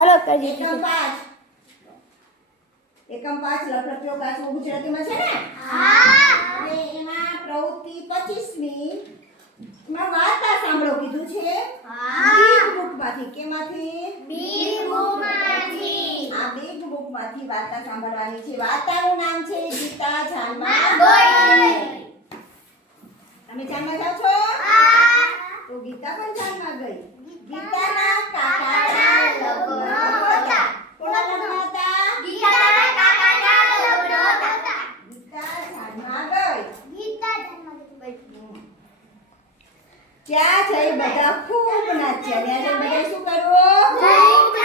હાલો કરજી એકમ પાંચ. એકમ પાંચ લખલખ્યો કાચું ગુજરાતીમાં છે ને? અને એમાં પ્રવૃત્તિ 25મી માં વાર્તા સાંભળો કીધું છે? બીગ બુકમાંથી કેમાંથી? આ બીગ બુકમાંથી વાર્તા સાંભળવાની છે. વાર્તાનું નામ છે ગીતા જાનમાં તમે જાનમાં જાઓ છો? તો ગીતા પણ જાનમાં ગઈ ગીતાના કાકાના લગ્ન હતા કોના લગ્ન હતા ગીતા જાનમાં ગઈ ત્યાં જઈ બધા ખૂબ નાચ્યા. ત્યારે બધા શું કરવું? ખૂબ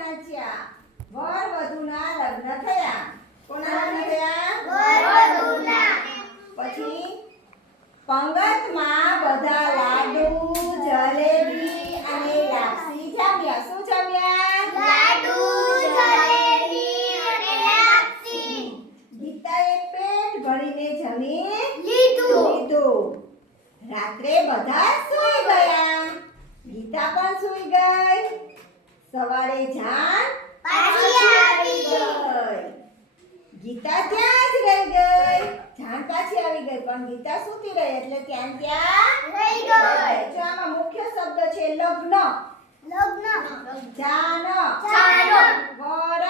નાચ્યા. વર વધુના લગ્ન થયા. કોના લગ્ન થયા? પછી પંગતમાં બધા લાડુ જલેબી અને લાપસી જમ્યા. શું જમ્યા? ગીતાએ પેટ ભરીને જમી લીધું. લીધું. રાત્રે બધા સૂઈ ગયા. ગીતા પણ સૂઈ ગઈ. સવારે જાન પાછી ગઈ. ગીતા ત્યાં જ રહી ગઈ. જાન પાછી આવી ગઈ પણ ગીતા સૂતી રહી એટલે ત્યાં ત્યાં રહી ગઈ. જો આમાં મુખ્ય શબ્દ છે લગ્ન. લગ્ન. જાન. જાન. વર.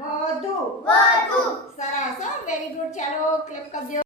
વધુ. સરસ વેરી ગુડ ચાલો ક્લેપ કરી દો.